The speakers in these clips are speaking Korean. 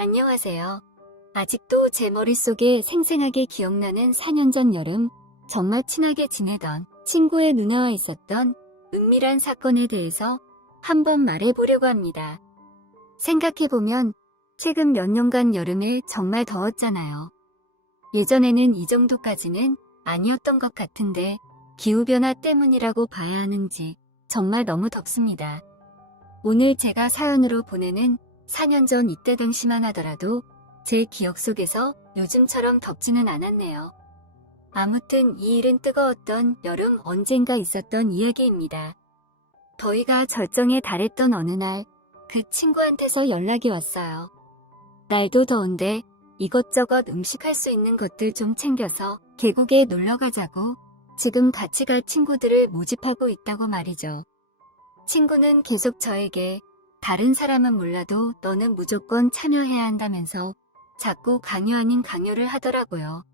안녕하세요. 아직도 제 머릿속에 생생하게 기억나는 4년 전 여름, 정말 친하게 지내던 친구의 누나와 있었던 은밀한 사건에 대해서 한번 말해보려고 합니다. 생각해보면 최근 몇 년간 여름에 정말 더웠잖아요. 예전에는 이 정도까지는 아니었던 것 같은데 기후변화 때문이라고 봐야 하는지 정말 너무 덥습니다. 오늘 제가 사연으로 보내는 4년 전 이때 당시만 하더라도 제 기억 속에서 요즘처럼 덥지는 않았네요. 아무튼 이 일은 뜨거웠던 여름 언젠가 있었던 이야기입니다. 더위가 절정에 달했던 어느 날, 그 친구한테서 연락이 왔어요. 날도 더운데 이것저것 음식할 수 있는 것들 좀 챙겨서 계곡에 놀러 가자고 지금 같이 갈 친구들을 모집하고 있다고 말이죠. 친구는 계속 저에게 다른 사람은 몰라도 너는 무조건 참여해야 한다면서 자꾸 강요 아닌 강요를 하더라고요.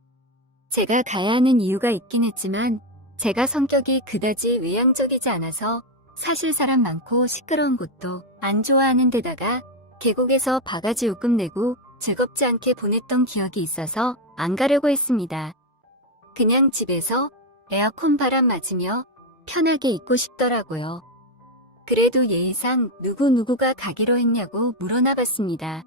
제가 가야 하는 이유가 있긴 했지만 제가 성격이 그다지 외향적이지 않아서 사실 사람 많고 시끄러운 곳도 안 좋아하는 데다가 계곡에서 바가지 요금 내고 즐겁지 않게 보냈던 기억이 있어서 안 가려고 했습니다. 그냥 집에서 에어컨 바람 맞으며 편하게 있고 싶더라고요. 그래도 예의상 누구누구가 가기로 했냐고 물어나 봤습니다.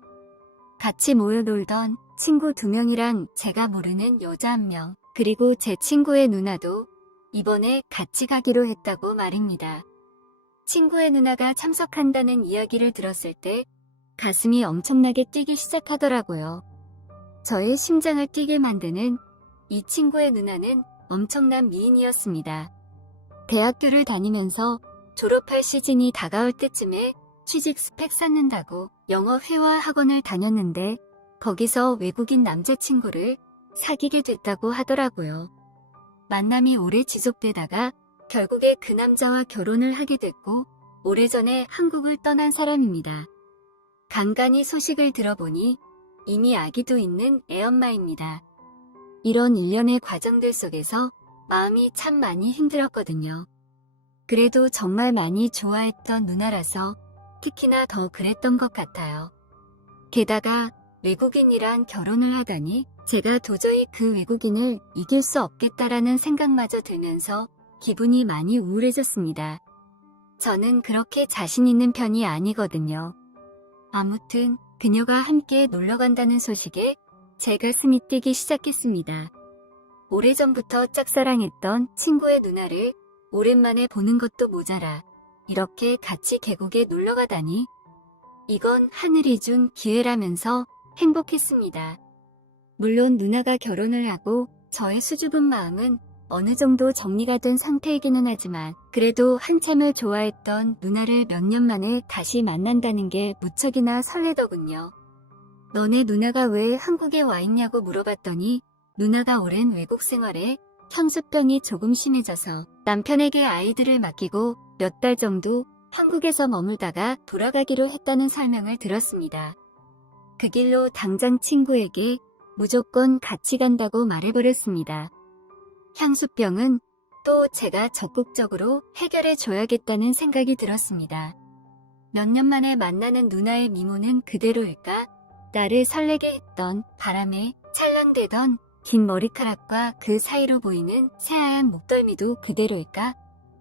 같이 모여 놀던 친구 2명이랑 제가 모르는 여자 1명, 그리고 제 친구의 누나도 이번에 같이 가기로 했다고 말입니다. 친구의 누나가 참석한다는 이야기를 들었을 때 가슴이 엄청나게 뛰기 시작하더라고요. 저의 심장을 뛰게 만드는 이 친구의 누나는 엄청난 미인이었습니다. 대학교를 다니면서 졸업할 시즌이 다가올 때쯤에 취직 스펙 쌓는다고 영어 회화 학원을 다녔는데 거기서 외국인 남자친구를 사귀게 됐다고 하더라고요. 만남이 오래 지속되다가 결국에 그 남자와 결혼을 하게 됐고 오래전에 한국을 떠난 사람입니다. 간간히 소식을 들어보니 이미 아기도 있는 애엄마입니다. 이런 일련의 과정들 속에서 마음이 참 많이 힘들었거든요. 그래도 정말 많이 좋아했던 누나라서 특히나 더 그랬던 것 같아요. 게다가 외국인이랑 결혼을 하다니 제가 도저히 그 외국인을 이길 수 없겠다라는 생각마저 들면서 기분이 많이 우울해졌습니다. 저는 그렇게 자신 있는 편이 아니거든요. 아무튼 그녀가 함께 놀러 간다는 소식에 제 가슴이 뛰기 시작했습니다. 오래전부터 짝사랑했던 친구의 누나를 오랜만에 보는 것도 모자라 이렇게 같이 계곡에 놀러 가다니 이건 하늘이 준 기회라면서 행복했습니다. 물론 누나가 결혼을 하고 저의 수줍은 마음은 어느 정도 정리가 된 상태이기는 하지만 그래도 한참을 좋아했던 누나를 몇 년 만에 다시 만난다는 게 무척이나 설레더군요. 너네 누나가 왜 한국에 와 있냐고 물어봤더니 누나가 오랜 외국 생활에 향수병이 조금 심해져서 남편에게 아이들을 맡기고 몇 달 정도 한국에서 머물다가 돌아가기로 했다는 설명을 들었습니다. 그 길로 당장 친구에게 무조건 같이 간다고 말해버렸습니다. 향수병은 또 제가 적극적으로 해결해 줘야겠다는 생각이 들었습니다. 몇 년 만에 만나는 누나의 미모는 그대로일까? 나를 설레게 했던 바람에 찰랑대던 긴 머리카락과 그 사이로 보이는 새하얀 목덜미도 그대로일까?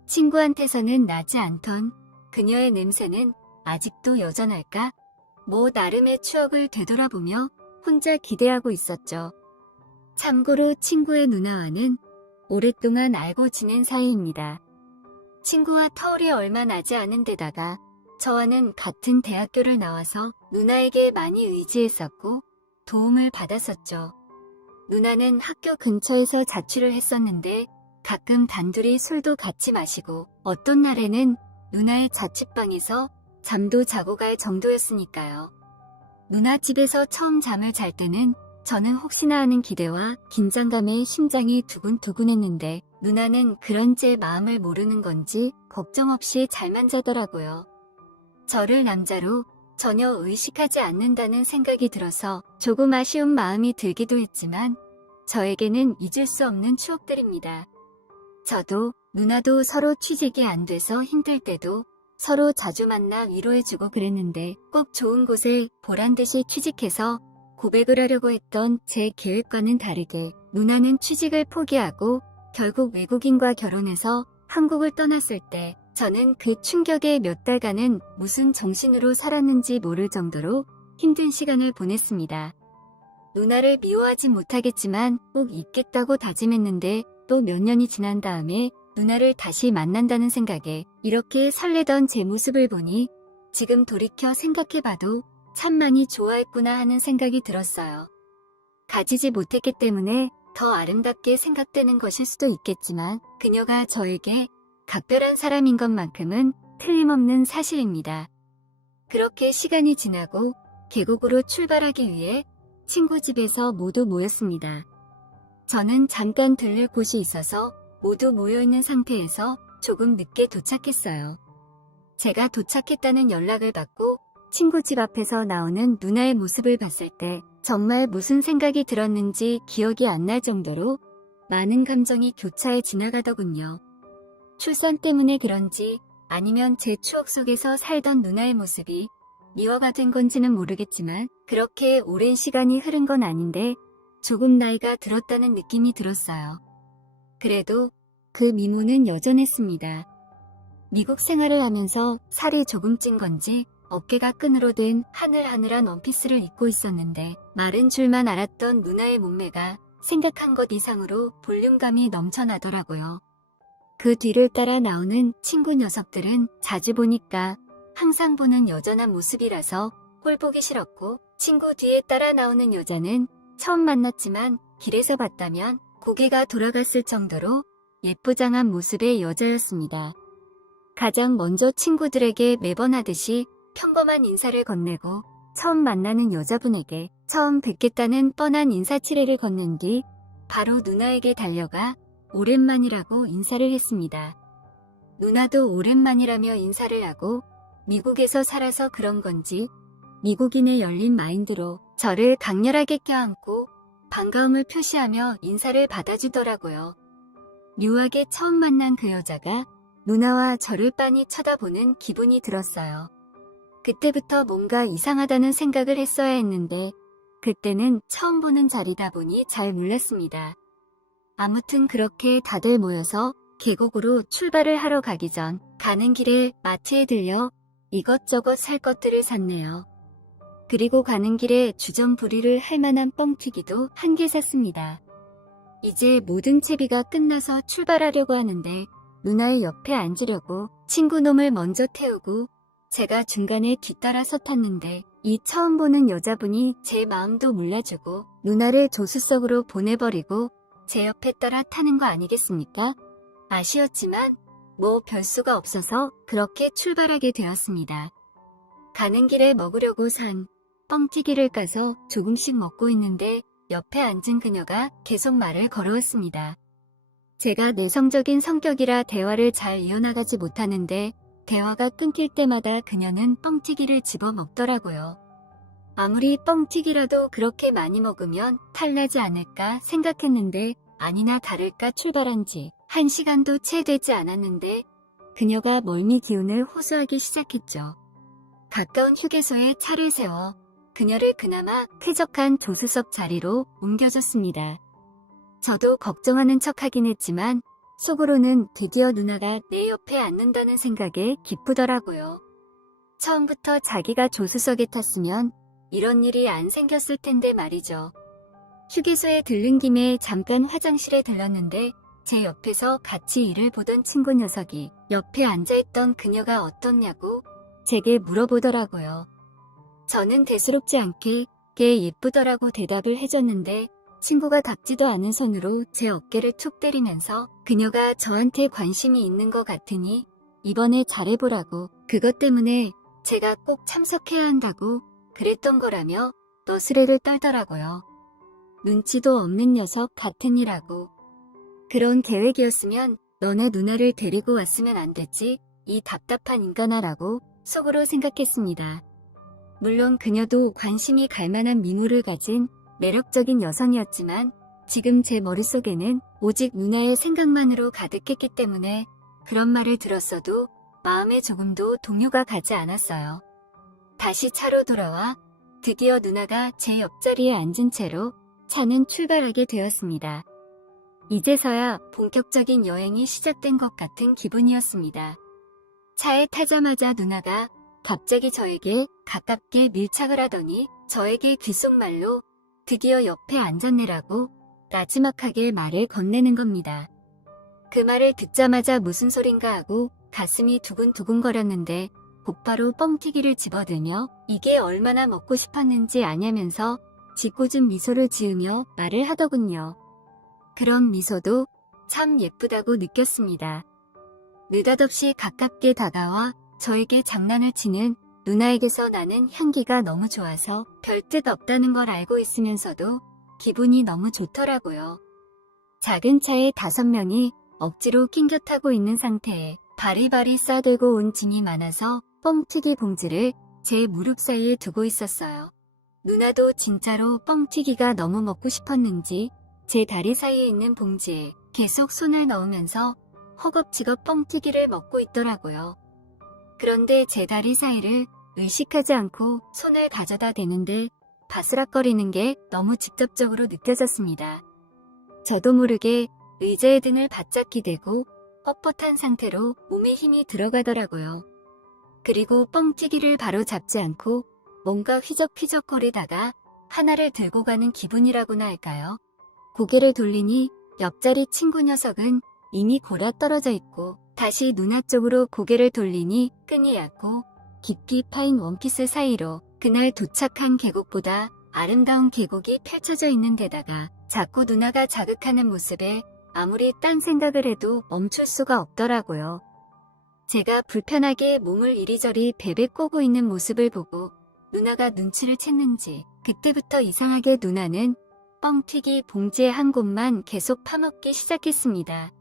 친구한테서는 나지 않던 그녀의 냄새는 아직도 여전할까? 나름의 추억을 되돌아보며 혼자 기대하고 있었죠. 참고로 친구의 누나와는 오랫동안 알고 지낸 사이입니다. 친구와 터울이 얼마 나지 않은 데다가 저와는 같은 대학교를 나와서 누나에게 많이 의지했었고 도움을 받았었죠. 누나는 학교 근처에서 자취를 했었는데 가끔 단둘이 술도 같이 마시고 어떤 날에는 누나의 자취방에서 잠도 자고 갈 정도였으니까요. 누나 집에서 처음 잠을 잘 때는 저는 혹시나 하는 기대와 긴장감에 심장이 두근두근했는데 누나는 그런 제 마음을 모르는 건지 걱정 없이 잘만 자더라고요. 저를 남자로 전혀 의식하지 않는다는 생각이 들어서 조금 아쉬운 마음이 들기도 했지만 저에게는 잊을 수 없는 추억들입니다. 저도 누나도 서로 취직이 안 돼서 힘들 때도 서로 자주 만나 위로해주고 그랬는데 꼭 좋은 곳에 보란듯이 취직해서 고백을 하려고 했던 제 계획과는 다르게 누나는 취직을 포기하고 결국 외국인과 결혼해서 한국을 떠났을 때 저는 그 충격에 몇 달간은 무슨 정신으로 살았는지 모를 정도로 힘든 시간을 보냈습니다. 누나를 미워하진 못하겠지만 꼭 있겠다고 다짐했는데 또 몇 년이 지난 다음에 누나를 다시 만난다는 생각에 이렇게 설레던 제 모습을 보니 지금 돌이켜 생각해봐도 참 많이 좋아했구나 하는 생각이 들었어요. 가지지 못했기 때문에 더 아름답게 생각되는 것일 수도 있겠지만 그녀가 저에게 각별한 사람인 것만큼은 틀림없는 사실입니다. 그렇게 시간이 지나고 계곡으로 출발하기 위해 친구 집에서 모두 모였습니다. 저는 잠깐 들릴 곳이 있어서 모두 모여있는 상태에서 조금 늦게 도착했어요. 제가 도착했다는 연락을 받고 친구 집 앞에서 나오는 누나의 모습을 봤을 때 정말 무슨 생각이 들었는지 기억이 안 날 정도로 많은 감정이 교차해 지나가더군요. 출산 때문에 그런지 아니면 제 추억 속에서 살던 누나의 모습이 미화가 된 건지는 모르겠지만 그렇게 오랜 시간이 흐른 건 아닌데 조금 나이가 들었다는 느낌이 들었어요. 그래도 그 미모는 여전했습니다. 미국 생활을 하면서 살이 조금 찐 건지 어깨가 끈으로 된 하늘하늘한 원피스를 입고 있었는데 마른 줄만 알았던 누나의 몸매가 생각한 것 이상으로 볼륨감이 넘쳐나더라고요. 그 뒤를 따라 나오는 친구 녀석들은 자주 보니까 항상 보는 여전한 모습이라서 꼴 보기 싫었고 친구 뒤에 따라 나오는 여자는 처음 만났지만 길에서 봤다면 고개가 돌아갔을 정도로 예쁘장한 모습의 여자였습니다. 가장 먼저 친구들에게 매번 하듯이 평범한 인사를 건네고 처음 만나는 여자분에게 처음 뵙겠다는 뻔한 인사치레를 건넨 뒤 바로 누나에게 달려가 오랜만이라고 인사를 했습니다. 누나도 오랜만이라며 인사를 하고 미국에서 살아서 그런 건지 미국인의 열린 마인드로 저를 강렬하게 껴안고 반가움을 표시하며 인사를 받아주더라고요. 묘하게 처음 만난 그 여자가 누나와 저를 빤히 쳐다보는 기분이 들었어요. 그때부터 뭔가 이상하다는 생각을 했어야 했는데 그때는 처음 보는 자리다 보니 잘 몰랐습니다. 아무튼 그렇게 다들 모여서 계곡으로 출발을 하러 가기 전 가는 길에 마트에 들려 이것저것 살 것들을 샀네요. 그리고 가는 길에 주전부리를 할 만한 뻥튀기도 한 개 샀습니다. 이제 모든 채비가 끝나서 출발하려고 하는데 누나의 옆에 앉으려고 친구 놈을 먼저 태우고 제가 중간에 뒤따라서 탔는데 이 처음 보는 여자분이 제 마음도 몰라주고 누나를 조수석으로 보내버리고 제 옆에 따라 타는 거 아니겠습니까? 아쉬웠지만 뭐 별수가 없어서 그렇게 출발하게 되었습니다. 가는 길에 먹으려고 산 뻥튀기를 까서 조금씩 먹고 있는데 옆에 앉은 그녀가 계속 말을 걸어왔습니다. 제가 내성적인 성격이라 대화를 잘 이어나가지 못하는데 대화가 끊길 때마다 그녀는 뻥튀기를 집어 먹더라고요. 아무리 뻥튀기라도 그렇게 많이 먹으면 탈나지 않을까 생각했는데 아니나 다를까 출발한 지 1시간도 채 되지 않았는데 그녀가 멀미 기운을 호소하기 시작했죠. 가까운 휴게소에 차를 세워 그녀를 그나마 쾌적한 조수석 자리로 옮겨줬습니다. 저도 걱정하는 척하긴 했지만 속으로는 드디어 누나가 내 옆에 앉는다는 생각에 기쁘더라고요. 처음부터 자기가 조수석에 탔으면 이런 일이 안 생겼을 텐데 말이죠. 휴게소에 들른 김에 잠깐 화장실에 들렀는데 제 옆에서 같이 일을 보던 친구 녀석이 옆에 앉아있던 그녀가 어떻냐고 제게 물어보더라고요. 저는 대수롭지 않게 걔 예쁘더라고 대답을 해줬는데 친구가 닿지도 않은 손으로 제 어깨를 툭 때리면서 그녀가 저한테 관심이 있는 것 같으니 이번에 잘해보라고 그것 때문에 제가 꼭 참석해야 한다고 그랬던 거라며 너스레를 떨더라고요. 눈치도 없는 녀석 같으니라고. 그런 계획이었으면 너네 누나를 데리고 왔으면 안 됐지 이 답답한 인간아라고 속으로 생각했습니다. 물론 그녀도 관심이 갈 만한 미모를 가진 매력적인 여성이었지만 지금 제 머릿속에는 오직 누나의 생각만으로 가득했기 때문에 그런 말을 들었어도 마음에 조금도 동요가 가지 않았어요. 다시 차로 돌아와 드디어 누나가 제 옆자리에 앉은 채로 차는 출발하게 되었습니다. 이제서야 본격적인 여행이 시작된 것 같은 기분이었습니다. 차에 타자마자 누나가 갑자기 저에게 가깝게 밀착을 하더니 저에게 귓속말로 드디어 옆에 앉았네라고 나지막하게 말을 건네는 겁니다. 그 말을 듣자마자 무슨 소린가 하고 가슴이 두근두근거렸는데 곧바로 뻥튀기를 집어들며 이게 얼마나 먹고 싶었는지 아냐면서 짓궂은 미소를 지으며 말을 하더군요. 그런 미소도 참 예쁘다고 느꼈습니다. 느닷없이 가깝게 다가와 저에게 장난을 치는 누나에게서 나는 향기가 너무 좋아서 별 뜻 없다는 걸 알고 있으면서도 기분이 너무 좋더라고요. 작은 차에 5명이 억지로 낑겨 타고 있는 상태에 바리바리 싸들고 온 짐이 많아서 뻥튀기 봉지를 제 무릎 사이에 두고 있었어요. 누나도 진짜로 뻥튀기가 너무 먹고 싶었는지 제 다리 사이에 있는 봉지에 계속 손을 넣으면서 허겁지겁 뻥튀기를 먹고 있더라고요. 그런데 제 다리 사이를 의식하지 않고 손을 가져다 대는데 바스락거리는 게 너무 직접적으로 느껴졌습니다. 저도 모르게 의자의 등을 바짝 기대고 뻣뻣한 상태로 몸에 힘이 들어가더라고요. 그리고 뻥튀기를 바로 잡지 않고 뭔가 휘적휘적거리다가 하나를 들고 가는 기분이라고나 할까요? 고개를 돌리니 옆자리 친구 녀석은 이미 골아 떨어져 있고 다시 누나 쪽으로 고개를 돌리니 끈이 얇고 깊이 파인 원피스 사이로 그날 도착한 계곡보다 아름다운 계곡이 펼쳐져 있는 데다가 자꾸 누나가 자극하는 모습에 아무리 딴 생각을 해도 멈출 수가 없더라고요. 제가 불편하게 몸을 이리저리 베베 꼬고 있는 모습을 보고 누나가 눈치를 챘는지 그때부터 이상하게 누나는 뻥튀기 봉지의 한 곳만 계속 파먹기 시작했습니다.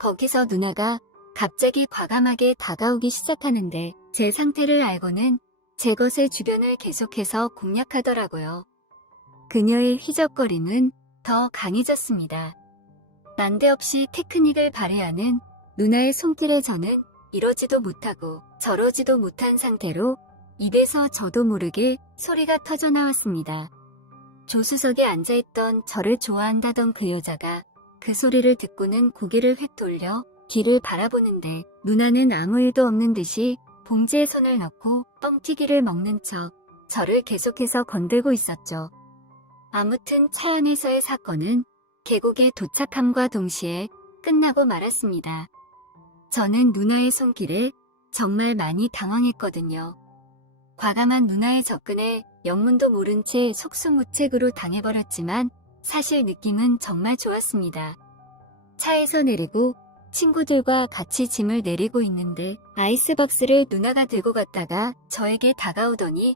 거기서 누나가 갑자기 과감하게 다가오기 시작하는데 제 상태를 알고는 제 것의 주변을 계속해서 공략하더라고요. 그녀의 휘적거림은 더 강해졌습니다. 난데없이 테크닉을 발휘하는 누나의 손길에 저는 이러지도 못하고 저러지도 못한 상태로 입에서 저도 모르게 소리가 터져나왔습니다. 조수석에 앉아있던 저를 좋아한다던 그 여자가 그 소리를 듣고는 고개를 휙 돌려 뒤를 바라보는데 누나는 아무 일도 없는 듯이 봉지에 손을 넣고 뻥튀기를 먹는 척 저를 계속해서 건들고 있었죠. 아무튼 차 안에서의 사건은 계곡에 도착함과 동시에 끝나고 말았습니다. 저는 누나의 손길에 정말 많이 당황했거든요. 과감한 누나의 접근에 영문도 모른 채 속수무책으로 당해버렸지만 사실 느낌은 정말 좋았습니다. 차에서 내리고 친구들과 같이 짐을 내리고 있는데 아이스박스를 누나가 들고 갔다가 저에게 다가오더니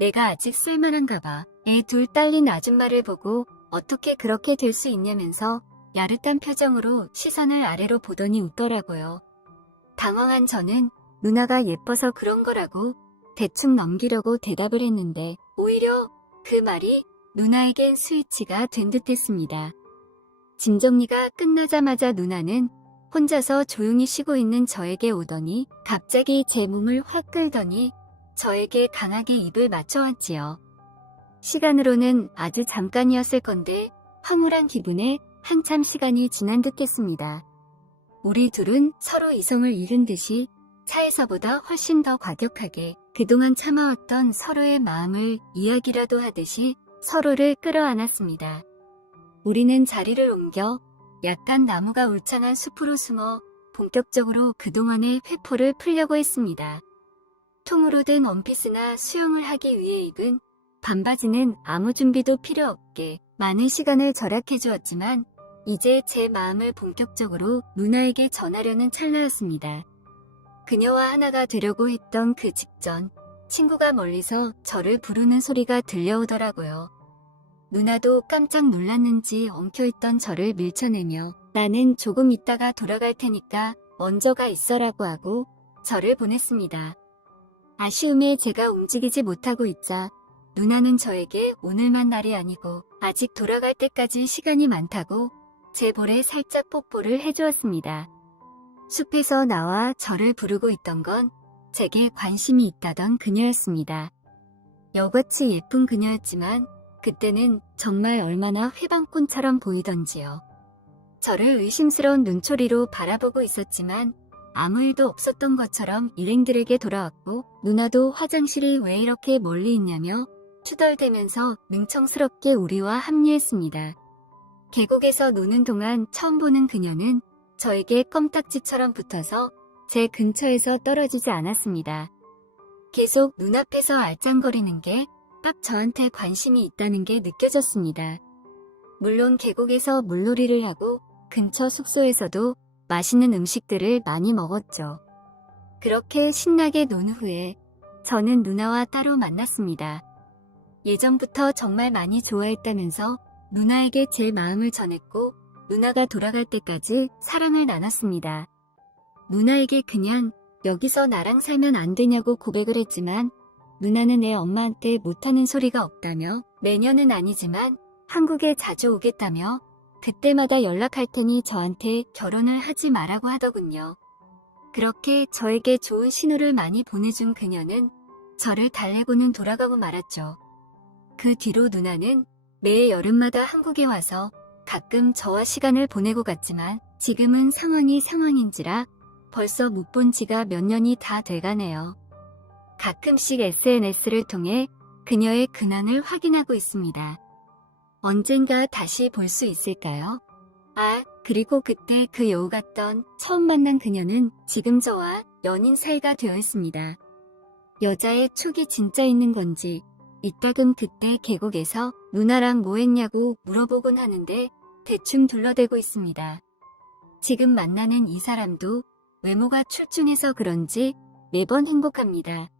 내가 아직 쓸만한가 봐. 애 둘 딸린 아줌마를 보고 어떻게 그렇게 될 수 있냐면서 야릇한 표정으로 시선을 아래로 보더니 웃더라고요. 당황한 저는 누나가 예뻐서 그런 거라고 대충 넘기려고 대답을 했는데 오히려 그 말이 누나에겐 스위치가 된 듯했습니다. 짐 정리가 끝나자마자 누나는 혼자서 조용히 쉬고 있는 저에게 오더니 갑자기 제 몸을 확 끌더니 저에게 강하게 입을 맞춰왔지요. 시간으로는 아주 잠깐이었을 건데 황홀한 기분에 한참 시간이 지난 듯했습니다. 우리 둘은 서로 이성을 잃은 듯이 차에서보다 훨씬 더 과격하게 그동안 참아왔던 서로의 마음을 이야기라도 하듯이 서로를 끌어안았습니다. 우리는 자리를 옮겨 약간 나무가 울창한 숲으로 숨어 본격적으로 그동안의 회포를 풀려고 했습니다. 통으로 된 원피스나 수영을 하기 위해 입은 반바지는 아무 준비도 필요 없게 많은 시간을 절약해 주었지만 이제 제 마음을 본격적으로 누나에게 전하려는 찰나였습니다. 그녀와 하나가 되려고 했던 그 직전 친구가 멀리서 저를 부르는 소리가 들려오더라고요. 누나도 깜짝 놀랐는지 엉켜있던 저를 밀쳐내며 나는 조금 있다가 돌아갈 테니까 먼저 가 있어라고 하고 저를 보냈습니다. 아쉬움에 제가 움직이지 못하고 있자 누나는 저에게 오늘만 날이 아니고 아직 돌아갈 때까지 시간이 많다고 제 볼에 살짝 뽀뽀를 해주었습니다. 숲에서 나와 저를 부르고 있던 건 제게 관심이 있다던 그녀였습니다. 여같이 예쁜 그녀였지만 그때는 정말 얼마나 회방꾼처럼 보이던지요. 저를 의심스러운 눈초리로 바라보고 있었지만 아무 일도 없었던 것처럼 일행들에게 돌아왔고 누나도 화장실이 왜 이렇게 멀리 있냐며 투덜대면서 능청스럽게 우리와 합류했습니다. 계곡에서 노는 동안 처음 보는 그녀는 저에게 껌딱지처럼 붙어서 제 근처에서 떨어지지 않았습니다. 계속 눈앞에서 알짱거리는 게 딱 저한테 관심이 있다는 게 느껴졌습니다. 물론 계곡에서 물놀이를 하고 근처 숙소에서도 맛있는 음식들을 많이 먹었죠. 그렇게 신나게 논 후에 저는 누나와 따로 만났습니다. 예전부터 정말 많이 좋아했다면서 누나에게 제 마음을 전했고 누나가 돌아갈 때까지 사랑을 나눴습니다. 누나에게 그냥 여기서 나랑 살면 안 되냐고 고백을 했지만 누나는 애 엄마한테 못하는 소리가 없다며 매년은 아니지만 한국에 자주 오겠다며 그때마다 연락할 테니 저한테 결혼을 하지 말라고 하더군요. 그렇게 저에게 좋은 신호를 많이 보내준 그녀는 저를 달래고는 돌아가고 말았죠. 그 뒤로 누나는 매 여름마다 한국에 와서 가끔 저와 시간을 보내고 갔지만 지금은 상황이 상황인지라 벌써 못 본 지가 몇 년이 다 돼가네요. 가끔씩 SNS를 통해 그녀의 근황을 확인하고 있습니다. 언젠가 다시 볼 수 있을까요? 그리고 그때 그 여우 같던 처음 만난 그녀는 지금 저와 연인 사이가 되어 있습니다. 여자의 촉이 진짜 있는 건지 이따금 그때 계곡에서 누나랑 뭐 했냐고 물어보곤 하는데 대충 둘러대고 있습니다. 지금 만나는 이 사람도 외모가 출중해서 그런지 매번 행복합니다.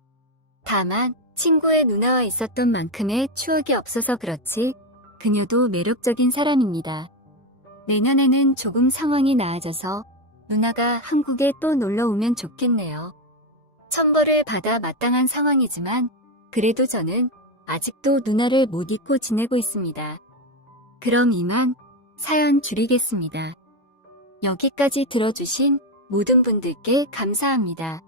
다만 친구의 누나와 있었던 만큼의 추억이 없어서 그렇지 그녀도 매력적인 사람입니다. 내년에는 조금 상황이 나아져서 누나가 한국에 또 놀러 오면 좋겠네요. 천벌을 받아 마땅한 상황이지만 그래도 저는 아직도 누나를 못 잊고 지내고 있습니다. 그럼 이만 사연 줄이겠습니다. 여기까지 들어주신 모든 분들께 감사합니다.